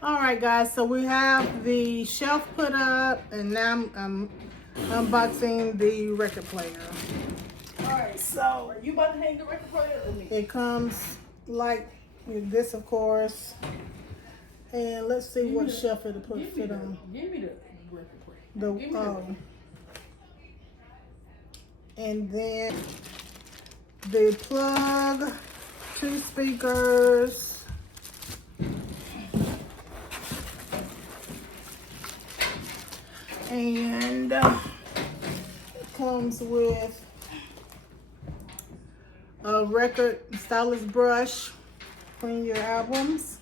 All right, guys, so we have the shelf put up, and now I'm unboxing the record player. All right, so Are you about to hang the record player or me? it comes like this, of course, and let's see what shelf it'll put fit on. Give me the record player. And then the plug, 2 speakers, and it comes with a record stylus brush, clean your albums,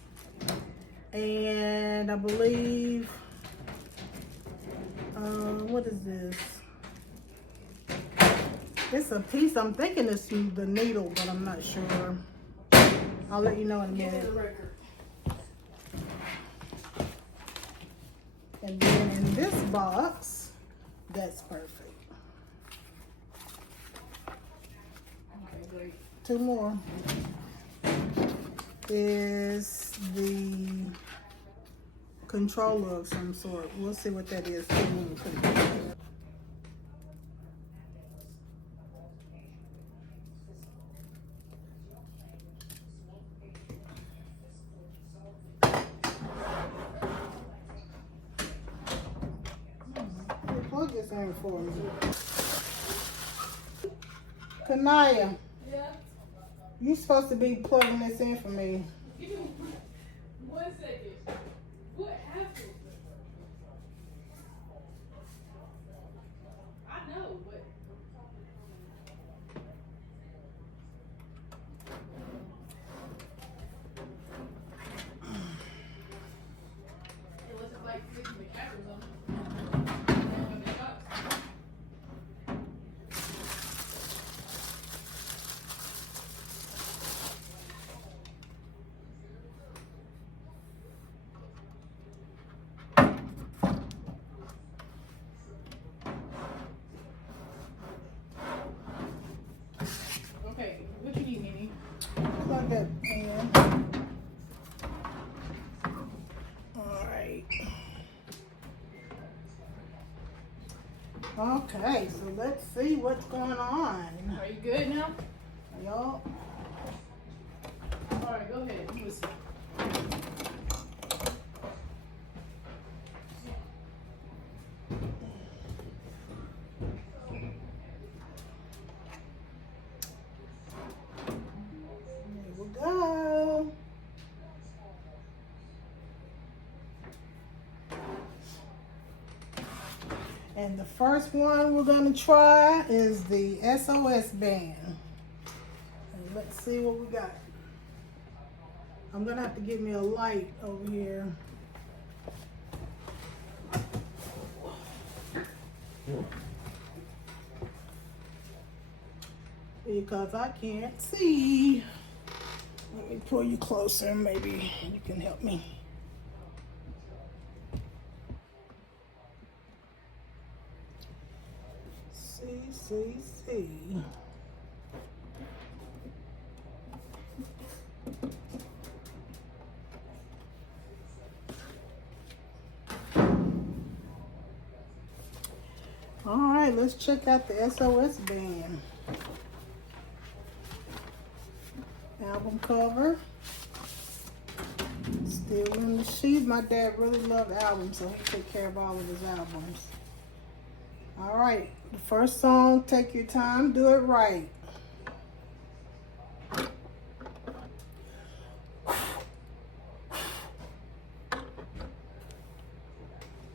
and I believe, what is this? It's a piece. I'm thinking it's the needle, but I'm not sure. I'll let you know in a minute. And then in this box, that's perfect. Okay, great. 2 more is the controller of some sort. We'll see what that is when we put it together. Plug this in for me. Kanaya, Yeah. you supposed to be plugging this in for me. Give me 1 second. What happened? I know, but it wasn't like fixing the camera or something. Okay, what you need, Nene? Plug that in. Alright. Okay, so let's see what's going on. Are you good now? Y'all. Alright, go ahead. You listen. Here we go. And the first one we're going to try is the SOS band. And let's see what we got. I'm going to have to get me a light over here. Because I can't see. Let me pull you closer, maybe you can help me. See. All right, let's check out the SOS band. Album cover. Still in the sheath. My dad really loved albums, so he took care of all of his albums. All right, the first song, Take Your Time, Do It Right.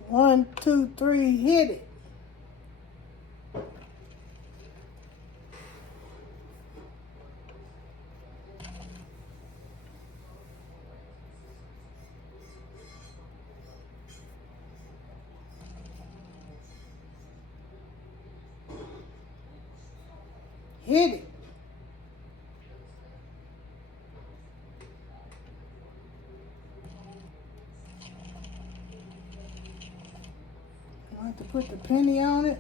One, two, three, hit it. Hit it. I have to put the penny on it.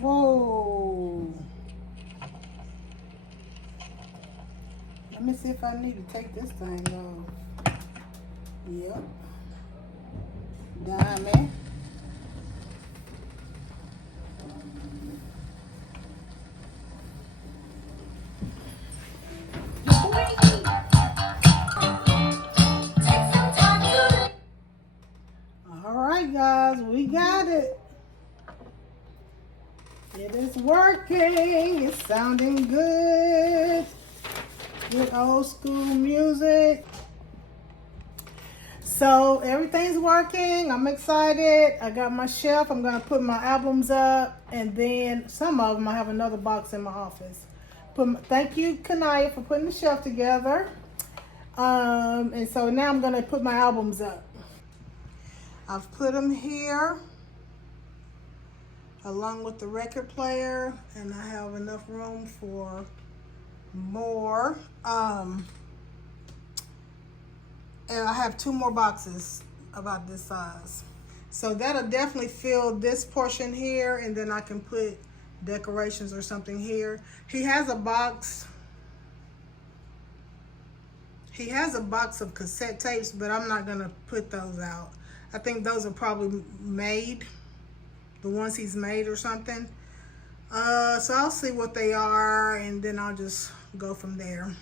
Whoa. Let me see if I need to take this thing off. Yep. Diamond. Alright guys, we got it. It is working. It's sounding good. Good old school music. So everything's working. I'm excited. I got my shelf. I'm gonna put my albums up, and then some of them I have another box in my office. Thank you, Kanaya, for putting the shelf together. And so now I'm gonna put my albums up. I've put them here along with the record player, and I have enough room for more. And I have 2 more boxes about this size. So that'll definitely fill this portion here, and then I can put decorations or something here. He has a box of cassette tapes, but I'm not gonna put those out. I think those are probably made, the ones he's made or something. So I'll see what they are, and then I'll just go from there.